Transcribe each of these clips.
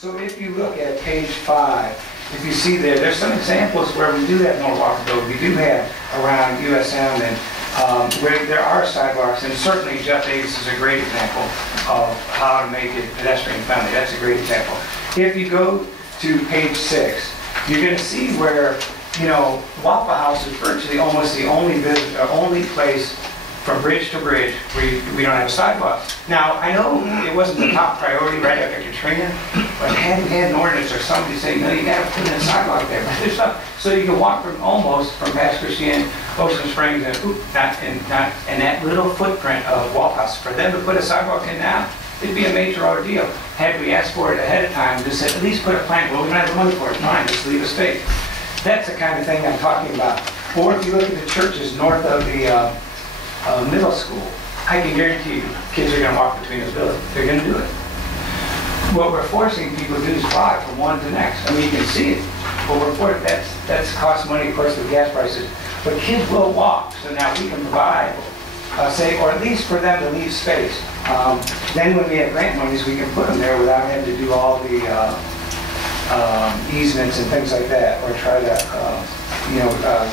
So if you look at page 5, if you see there's some examples where we do have more walkability. We do have around USM and where there are sidewalks, and certainly Jeff Davis is a great example of how to make it pedestrian friendly. That's a great example. If you go to page 6, you're going to see where, Waffle House is virtually almost the only place from bridge to bridge where we don't have a sidewalk. Now, I know it wasn't the top priority right after Katrina, but had we had an ordinance or somebody saying, no, you got to put in a sidewalk there. But there's not, so you can walk almost from past Christian, Ocean Springs, and that little footprint of Waffle House. For them to put a sidewalk in now, it'd be a major ordeal. Had we asked for it ahead of time, just said, at least put a plan. Well, we don't have the money for it. Fine, just leave a space. That's the kind of thing I'm talking about. Or if you look at the churches north of the middle school, I can guarantee you, kids are going to walk between those buildings. They're going to do it. What we're forcing people to do is drive from one to the next. I mean, you can see it, but that's cost money, of course, with gas prices. But kids will walk, so now we can provide, or at least for them to leave space. Then when we have grant monies, we can put them there without having to do all the easements and things like that, or try to,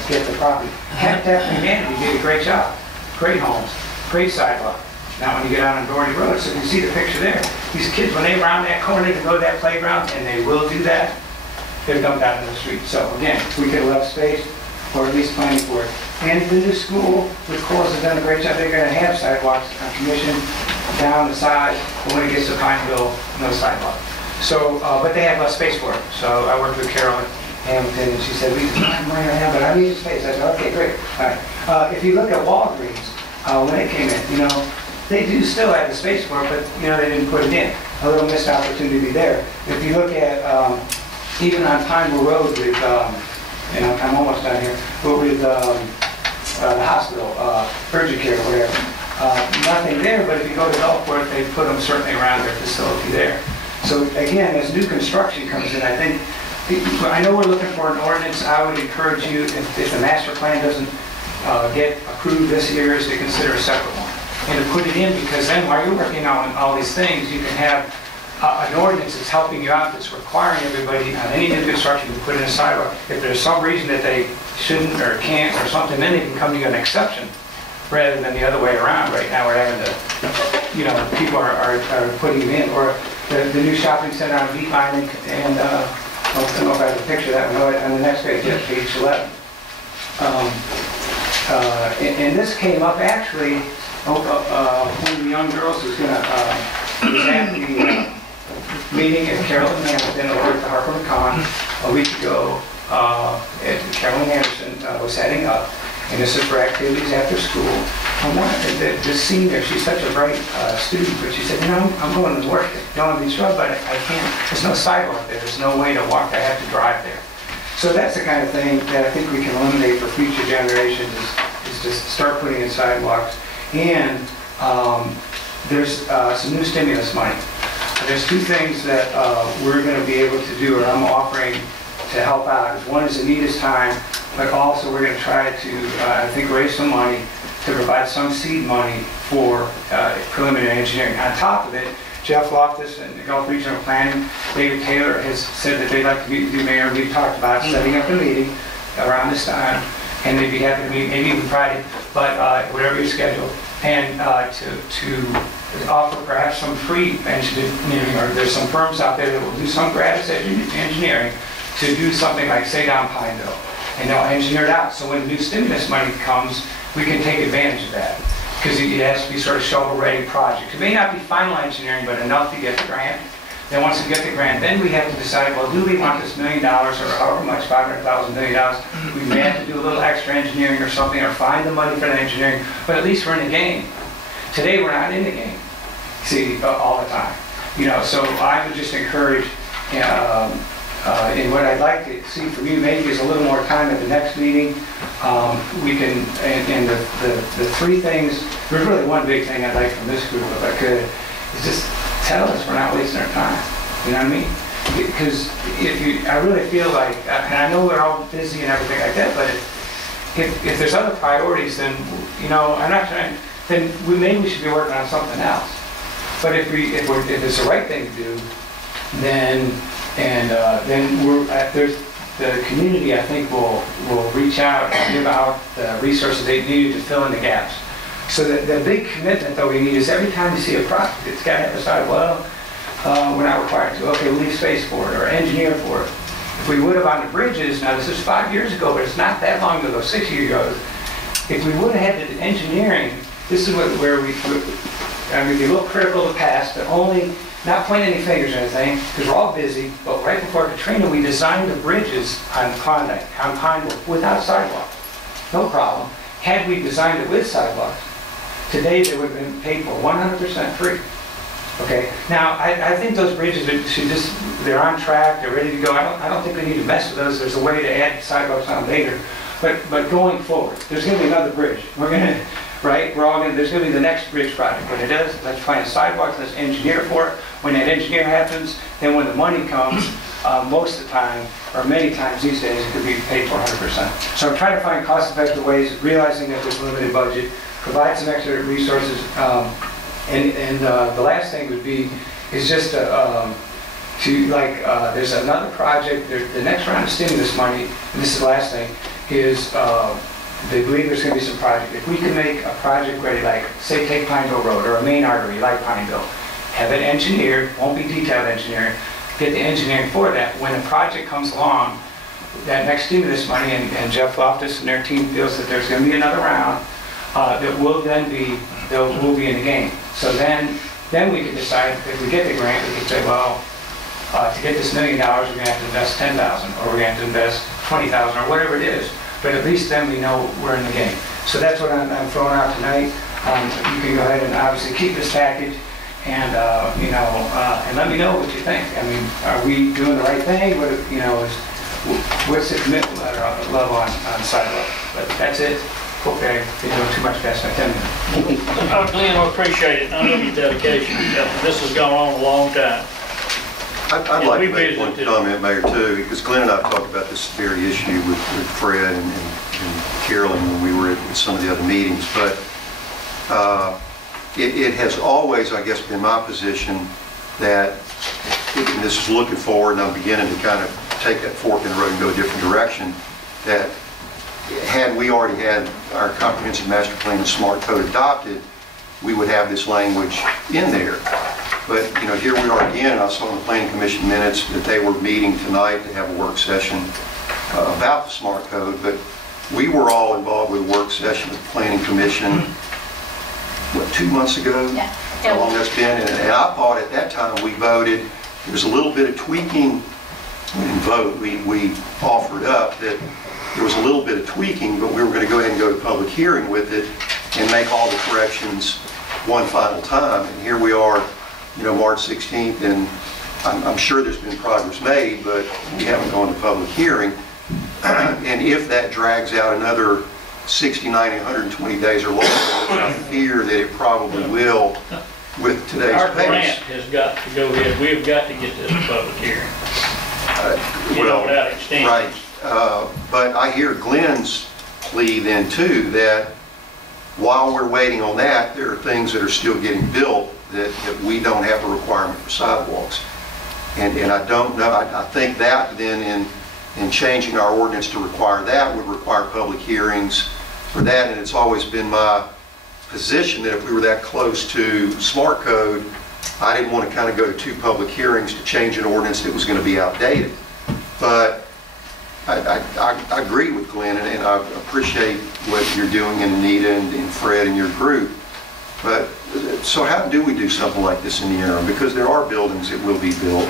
get the property. Habitat for Humanity did a great job. Great homes, great sidewalk. Now when you get out on Doherty Road, so you can see the picture there, these kids, when they round that corner to go to that playground, and they will do that, they're dumped out into the street. So again, we could have left space, or at least planning for it. And the new school, the schools have done a great job. They're going to have sidewalks on commission, down the side, but when it gets to Pineville, no sidewalk. So, but they have less space for it. So I worked with Carol Hamilton, and she said, we don't have money right now, but I need space. I said, okay, great. All right. If you look at Walgreens, when it came in, they do still have the space for it, but, they didn't put it in. A little missed opportunity there. If you look at, even on Pineville Road with, I'm almost done here, but with the hospital, urgent care, whatever, nothing there, but if you go to Gulfport, they put them certainly around their facility there. So again, as new construction comes in, I know we're looking for an ordinance. I would encourage you, if the master plan doesn't get approved this year, is to consider a separate one. And to put it in, because then while you're working on all these things, you can have an ordinance that's helping you out, that's requiring everybody on any new construction to put in a sidewalk. If there's some reason that they shouldn't or can't or something, then they can come to you an exception, rather than the other way around. Right now we're having to, people are putting it in. Or the new shopping center on Beatline and I don't know if I have a picture of that one. On the next page, yeah, page 11. And this came up actually, one of the young girls was at the meeting at Carolyn Hamilton over at the Harper McCon a week ago. Carolyn Anderson was heading up, and this is for activities after school. The senior, she's such a bright student, but she said, I'm going to work down these roads, but I can't, there's no sidewalk there, there's no way to walk, I have to drive there. So that's the kind of thing that I think we can eliminate for future generations, is to start putting in sidewalks. And there's some new stimulus money. There's two things that we're going to be able to do, or I'm offering to help out. One is Anita's time, but also we're going to try to, I think, raise some money to provide some seed money for preliminary engineering. On top of it, Jeff Loftus and the Gulf Regional Planning, David Taylor has said that they'd like to meet with you, Mayor. We've talked about setting up a meeting around this time, and they'd be happy to meet, maybe even Friday, but whatever your schedule, and to offer perhaps some free engineering, or there's some firms out there that will do some gratis engineering to do something like, say, down Pineville, and they'll engineer it out. So when the new stimulus money comes, we can take advantage of that, because it has to be sort of shovel-ready project. It may not be final engineering, but enough to get the grant. Then once we get the grant, then we have to decide, well, do we want this $1 million, or however much, $500,000, $1 million? We may have to do a little extra engineering or something, or find the money for the engineering, but at least we're in the game. Today, we're not in the game, see, all the time. So I would just encourage, and what I'd like to see from you maybe is a little more time at the next meeting. We can, and the three things, there's really one big thing I'd like from this group, if I could, is just tell us we're not wasting our time. You know what I mean? Because I really feel like, and I know we're all busy and everything like that, but if there's other priorities, then, I'm not trying, then maybe we should be working on something else. But if it's the right thing to do, then there's the community, I think, will reach out and give out the resources they need to fill in the gaps. So the big commitment that we need is every time you see a project, it's got to decide, well, we're not required to. Okay, we'll leave space for it or engineer for it. If we would have on the bridges, now this is 5 years ago, but it's not that long ago, 6 years ago. If we would have had the engineering, this is where I mean, be a little critical of the past, but only, not pointing any fingers or anything, because we're all busy, but right before Katrina, we designed the bridges on Klondike, on Pineville, without sidewalks. No problem. Had we designed it with sidewalks, today they would have been paid for 100% free. Okay, now I think those bridges should just, they're on track, they're ready to go. I don't think we need to mess with those. There's a way to add sidewalks on later. But going forward, there's going to be another bridge. We're going to, right? There's going to be the next bridge project. When it does, let's find sidewalks, let's engineer for it. When that engineer happens, then when the money comes, most of the time, or many times these days, it could be paid for 100%. So I'm trying to find cost-effective ways, realizing that there's a limited budget, provide some extra resources, and the last thing would be is just there's another project. The next round of stimulus money, and this is the last thing, is they believe there's going to be some project. If we can make a project ready, like say take Pineville Road or a main artery like Pineville, have it engineered, won't be detailed engineering, get the engineering for that. When the project comes along, that next stimulus money, and Jeff Loftus and their team feels that there's going to be another round, that will then be, we'll be in the game. So then we can decide, if we get the grant, we can say, well, to get this $1 million, we're going to have to invest $10,000, or we're going to have to invest $20,000, or whatever it is. But at least then we know we're in the game. So that's what I'm throwing out tonight. You can go ahead and obviously keep this package, and and let me know what you think. I mean, are we doing the right thing? What what's the commitment level on sidewalk? But that's it. Hope I didn't do too much past my 10 minutes. Glenn, I appreciate it. I love your dedication. This has gone on a long time. I'd like to make one comment, Mayor, too, because Glenn and I have talked about this very issue with Fred and Carolyn when we were at some of the other meetings. But it has always, I guess, been my position that, and this is looking forward, and I'm beginning to kind of take that fork in the road and go a different direction, that had we already had our comprehensive master plan and smart code adopted, we would have this language in there. But here we are again, and I saw in the Planning Commission minutes that they were meeting tonight to have a work session about the smart code. But we were all involved with a work session with the Planning Commission, what, 2 months ago? Yeah. How long that's been? And I thought at that time we voted, there was a little bit of tweaking. We didn't vote, we offered up that there was a little bit of tweaking, but we were going to go ahead and go to public hearing with it and make all the corrections one final time. And here we are, March 16th, and I'm sure there's been progress made, but we haven't gone to public hearing. And if that drags out another 60, 90, 120 days or longer, I fear that it probably will with today's pace. Our grant has got to go ahead. We've got to get this to public hearing. Without extension. Right. But I hear Glenn's plea then too, that while we're waiting on that, there are things that are still getting built that we don't have a requirement for sidewalks. And I don't know, I think that then in changing our ordinance to require that would require public hearings for that. And it's always been my position that if we were that close to smart code, I didn't want to kind of go to 2 public hearings to change an ordinance that was going to be outdated. But I agree with Glenn, and I appreciate what you're doing, and Anita and Fred and your group. But so how do we do something like this in the interim? Because there are buildings that will be built.